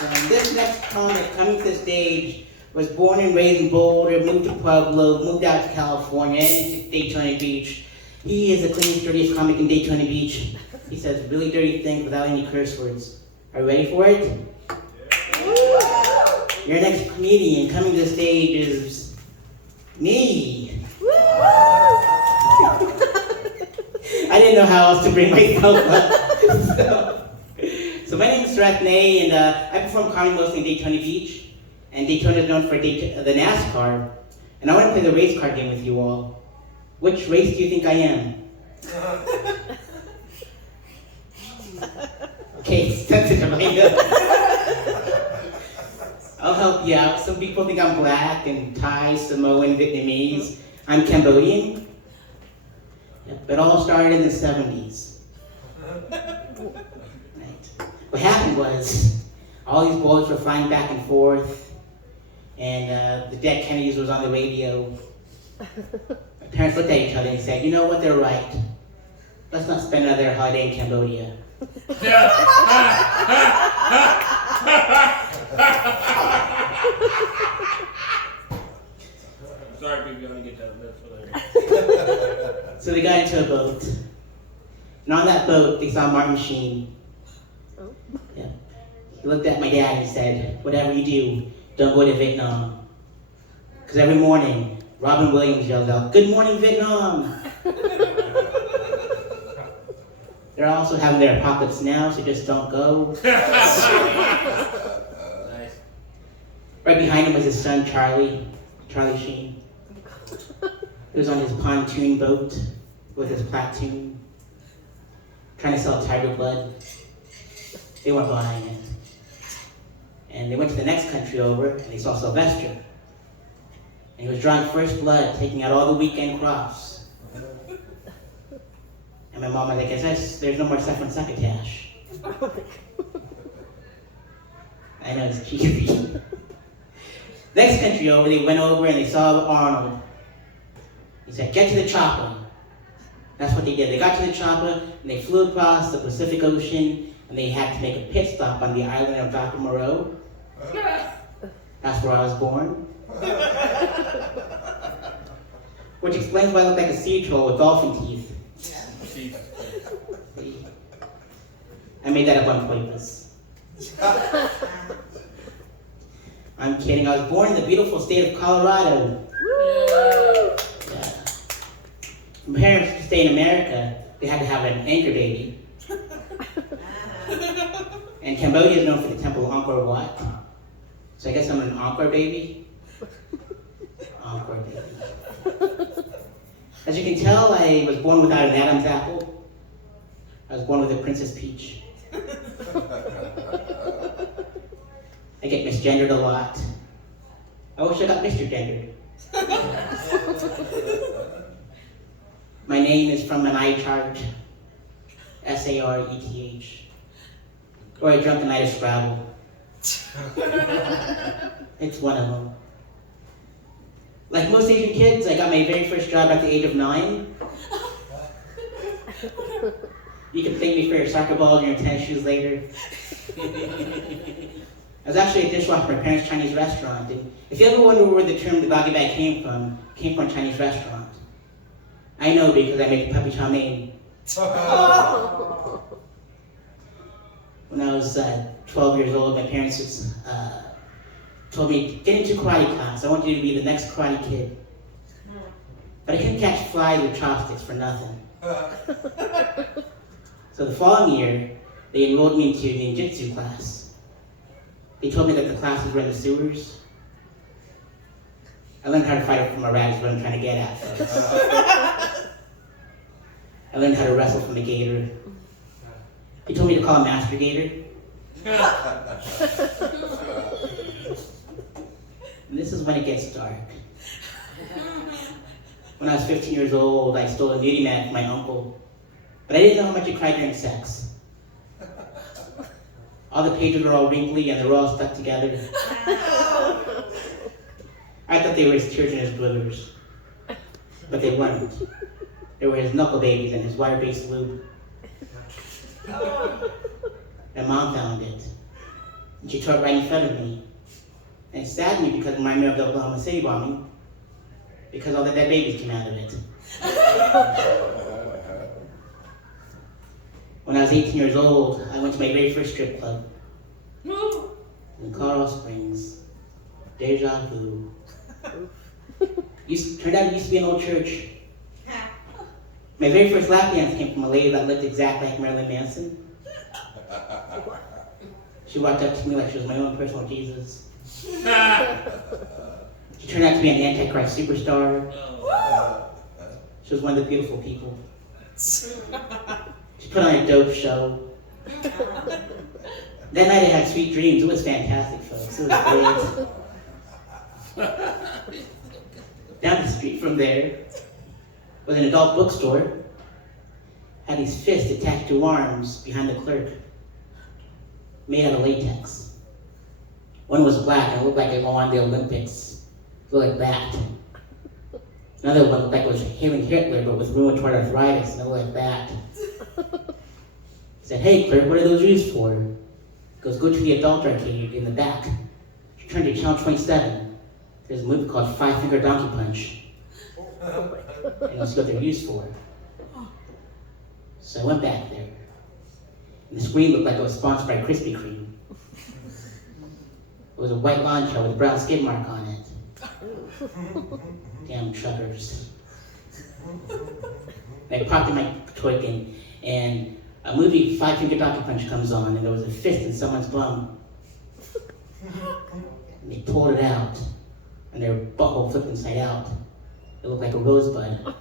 awesome. This next comic coming to the stage was born and raised in Boulder, moved to Pueblo, moved out to California, and to Daytona Beach. He is the cleanest, dirtiest comic in Daytona Beach. He says really dirty things without any curse words. Are you ready for it? Yeah. Your next comedian coming to the stage is me. I didn't know how else to bring myself up. So my name is Sareth Ney, and I perform comedy mostly in Daytona Beach. And Daytona is known for the NASCAR. And I want to play the race car game with you all. Which race do you think I am? Okay, sensitive, I know. I'll help you out. Some people think I'm black and Thai, Samoan, Vietnamese. I'm Cambodian. But it all started in the 70s. Right. What happened was, all these bullets were flying back and forth, and the dead Kennedys was on the radio. My parents looked at each other and said, you know what, they're right. Let's not spend another holiday in Cambodia. Sorry, people, I'm gonna get that list for later. So they got into a boat. And on that boat, they saw Martin Sheen. Oh. Yeah. He looked at my dad and said, whatever you do, don't go to Vietnam. Because every morning, Robin Williams yells out, good morning, Vietnam. They're also having their apocalypse now, so just don't go. Nice. Right behind him was his son, Charlie Sheen. He was on his pontoon boat with his platoon, trying to sell tiger blood. They weren't buying it. And they went to the next country over, and they saw Sylvester. And he was drawing first blood, taking out all the weekend crops. And my mom was like, there's no more saffron succotash. I know, it's cheesy. Next country over, they went over and they saw Arnold. He said, get to the chopper. That's what they did. They got to the chopper, and they flew across the Pacific Ocean, and they had to make a pit stop on the island of Dr. Moreau. That's where I was born. Which explains why I look like a sea troll with dolphin teeth. I made that up on purpose. I'm kidding. I was born in the beautiful state of Colorado. Yeah. My parents to stay in America, they had to have an anchor baby. And Cambodia is known for the temple of Angkor Wat. So I guess I'm an Angkor baby. Angkor baby. As you can tell, I was born without an Adam's apple. I was born with a Princess Peach. I get misgendered a lot. I wish I got Mr. Gendered. My name is from an eye chart. Sareth. Or a drunken night of Scrabble. It's one of them. Like most Asian kids, I got my very first job at the age of 9. You can thank me for your soccer ball and your tennis shoes later. I was actually a dishwasher for my parents' Chinese restaurant. And if you ever wonder where the term the doggy bag came from a Chinese restaurant. I know because I make puppy chow mein. When I was 12 years old, my parents told me, get into karate class. I want you to be the next karate kid. But I couldn't catch flies with chopsticks for nothing. So the following year, they enrolled me into ninjutsu class. They told me that the classes were in the sewers. I learned how to fight from a rat is what I'm trying to get at first. I learned how to wrestle from a gator. He told me to call him Master Gator. And this is when it gets dark. When I was 15 years old, I stole a nudie mat from my uncle. But I didn't know how much he cried during sex. All the pages were all wrinkly and they were all stuck together. I thought they were his tears and his blisters. But they weren't. They were his knuckle babies and his wire-based lube. My mom found it. And she tore it right in front of me. And it saddened me because it reminded me of the Oklahoma City bombing, because all the dead babies came out of it. When I was 18 years old, I went to my very first strip club in Colorado Springs. Deja vu. Turned out it used to be an old church. My very first lap dance came from a lady that looked exactly like Marilyn Manson. She walked up to me like she was my own personal Jesus. She turned out to be an Antichrist superstar. She was one of the beautiful people. She put on a dope show. That night I had sweet dreams. It was fantastic, folks. It was great. Down the street from there was an adult bookstore. Had these fists attached to arms behind the clerk, made out of latex. One was black and it looked like it won the Olympics. It looked like that. Another one looked like it was hailing Hitler, but with rheumatoid arthritis, and it looked like that. He said, "Hey, clerk, what are those used for?" He goes, "Go to the adult arcade in the back. She turned to channel 27. There's a movie called Five Finger Donkey Punch. And that's what they're used for." So I went back there. And the screen looked like it was sponsored by Krispy Kreme. It was a white lawn chair with a brown skid mark on it. Damn truckers. And I popped in my toy bin, and a movie, Five Finger Donkey Punch, comes on, and there was a fist in someone's bum. And they pulled it out, and their butthole flipped inside out. It looked like a rosebud.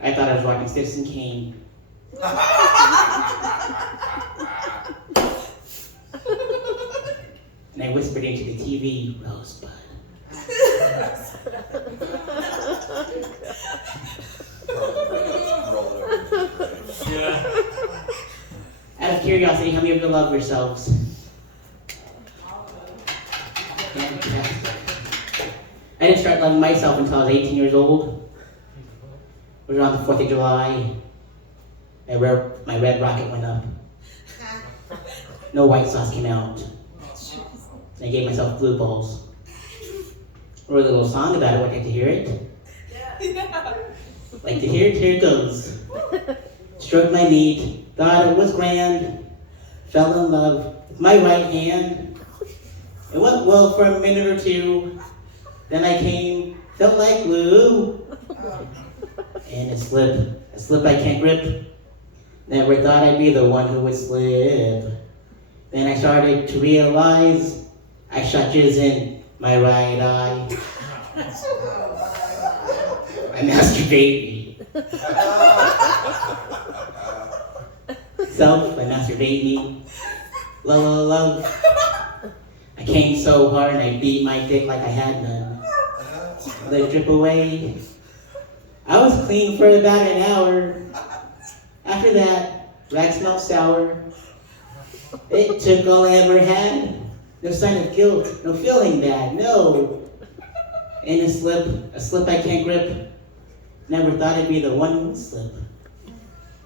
I thought I was watching Citizen Kane. And I whispered into the TV, "Rosebud." Yeah. Out of curiosity, how many of you love yourselves? Fantastic. I didn't start loving myself until I was 18 years old. It was around the 4th of July. My red rocket went up. No white sauce came out. And I gave myself blue balls. I wrote a little song about it. Would you like to hear it? Yeah. Like to hear it? Here it goes. Stroked my knee, thought it was grand. Fell in love with my right hand. It went well for a minute or two. Then I came, felt like glue. And a slip I can't grip. Never thought I'd be the one who would slip. Then I started to realize I shot jizz in my right eye. I masturbate me. Self, I masturbate me. Love, love, love. I came so hard and I beat my dick like I had none. Let it drip away. I was clean for about an hour. After that, rag smelled sour. It took all I ever had. No sign of guilt, no feeling bad, no. And a slip I can't grip. Never thought I'd be the one who would slip.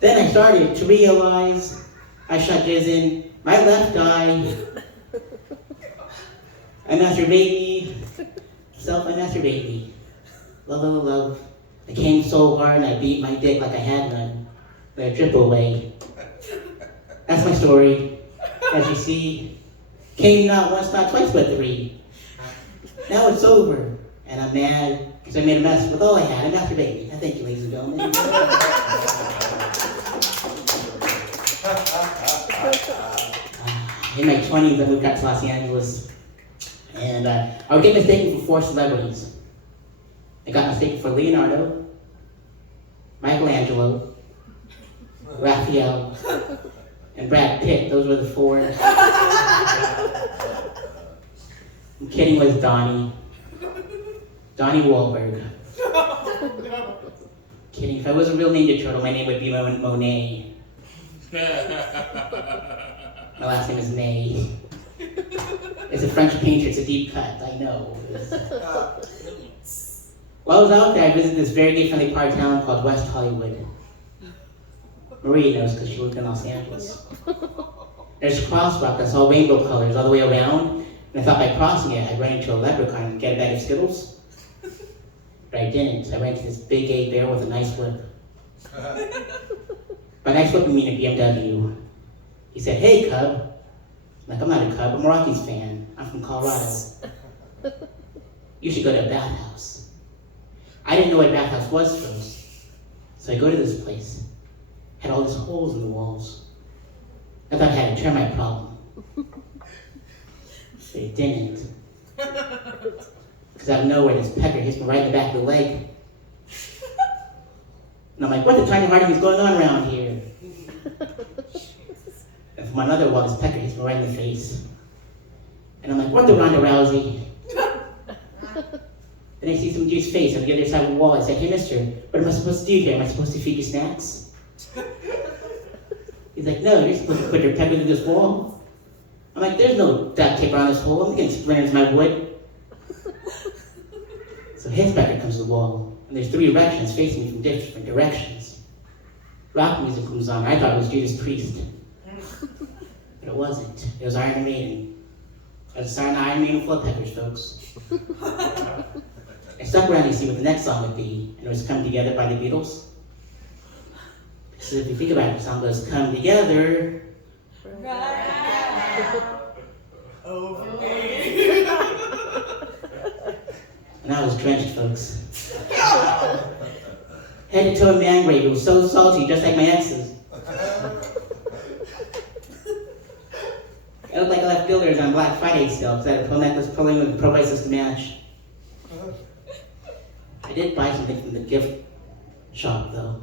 Then I started to realize I shot jizz in my left eye. I masturbate me. Self, I masturbate me. Love, love, love. I came so hard and I beat my dick like I had none. Let it drip away. That's my story. As you see, came not once, not twice, but 3. Now it's over, and I'm mad because I made a mess with all I had. I masturbate me. Thank you, ladies and gentlemen. In my 20s, I moved out to Los Angeles, and I would get mistaken for 4 celebrities. I got mistaken for Leonardo, Michelangelo, Raphael, and Brad Pitt. Those were the 4. I'm kidding, was Donnie Wahlberg. Kidding, if I was a real Ninja Turtle, my name would be Monet. My last name is Ney. It's a French painter, it's a deep cut, I know. While I was out there, I visited this very gay-friendly part of town called West Hollywood. Marie knows because she lived in Los Angeles. There's a crosswalk that's all rainbow colors all the way around, and I thought by crossing it I'd run into a leprechaun and get a bag of Skittles. But I didn't. I ran into this big gay bear with a nice whip. By nice whip I mean a BMW. He said, "Hey, cub." I'm like, "I'm not a cub, I'm a Rockies fan. I'm from Colorado. You should go to a bathhouse." I didn't know what a bathhouse was first. So I go to this place. Had all these holes in the walls. I thought I had a termite problem. But it didn't. Because out of nowhere, this pecker hits me right in the back of the leg. And I'm like, "What the tiny hearting is going on around here?" And from another wall, this pecker hits me right in the face. And I'm like, "What the Ronda Rousey?" Then I see some dude's face on the other side of the wall. I said, "Hey, mister, what am I supposed to do here? Am I supposed to feed you snacks?" He's like, "No, you're supposed to put your pecker through this wall." I'm like, "There's no duct tape around this hole. I'm getting splinters in my wood." So his pecker comes to the wall, and there's 3 erections facing me from different directions. Rock music comes on. I thought it was Judas Priest. But it wasn't. It was Iron Maiden. I was assigned Iron Maiden full of peppers, folks. I stuck around to see what the next song would be, and it was Come Together by the Beatles. So if you think about it, the song goes, "Come together." Right now. Over me. And I was drenched, folks. Head to toe in man grave. It was so salty, just like my ex's. I looked like I left fielders on Black Friday still, because I had a pearl necklace pulling with the pearl bracelets to match. I did buy something from the gift shop, though.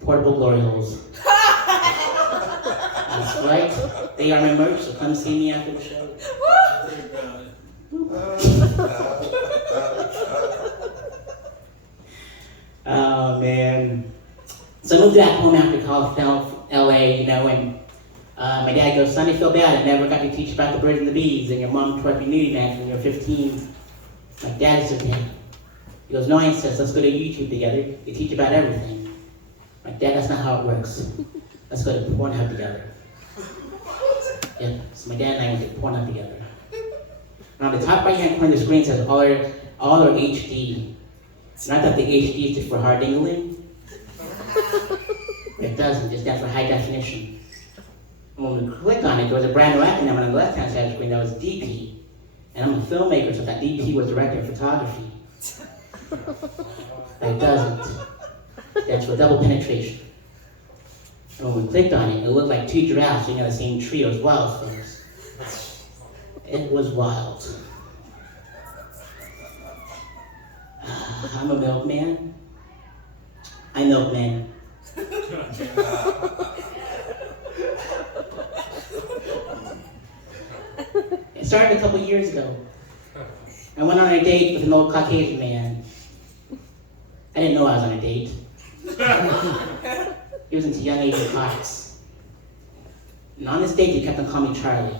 Portable glory holes. That's right. They are my merch, so come see me after the show. Oh, man. So I moved back home after college down LA, and my dad goes, "Son, I feel bad. I never got to teach about the birds and the bees, and your mom tore up your nudie match when you were 15. My dad is okay. He goes, "No, I insist. Let's go to YouTube together. They teach about everything." My dad, "That's not how it works. Let's go to Pornhub together." Yeah, so my dad and I went to Pornhub together. And on the top right-hand corner of the screen says all are HD. And I thought the HD stood for hard dingling. But it doesn't. It stands for high definition. And when we clicked on it, there was a brand new acronym on the left-hand side of the screen that was DP. And I'm a filmmaker, so I thought DP was director of photography. But it doesn't. That's for double penetration. And when we clicked on it, it looked like 2 giraffes sitting on the same tree. It was wild, folks. It was wild. I'm a milkman. I milk men. It started a couple years ago. I went on a date with an old Caucasian man. I didn't know I was on a date. He was into young Asian cocks. And on this date, he kept on calling me Charlie.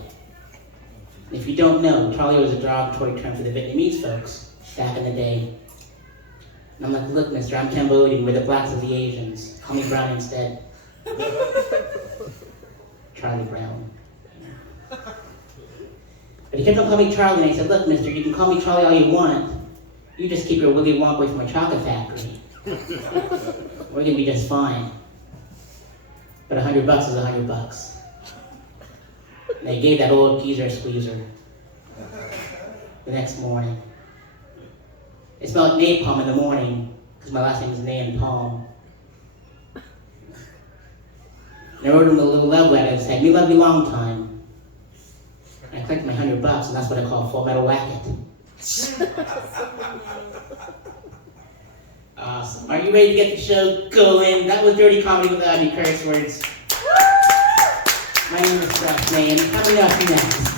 And if you don't know, Charlie was a derogatory term for the Vietnamese folks back in the day. And I'm like, "Look, mister, I'm Cambodian. We're the blacks of the Asians. Call me Brown instead." Charlie Brown. But he kept on calling me Charlie, and I said, "Look, mister, you can call me Charlie all you want. You just keep your Willy Wonka away from my chocolate factory. We're gonna be just fine." But $100 is $100. And they gave that old geezer a squeezer. The next morning. It smelled like napalm in the morning, because my last name is Ney and Palm. And I wrote him a little love letter that said, "Me love you long time." And I collected my $100, and that's what I call Full Metal Racket. Awesome. Are you ready to get the show going? That was dirty comedy without any curse words. My name is Sareth Ney, and coming up next,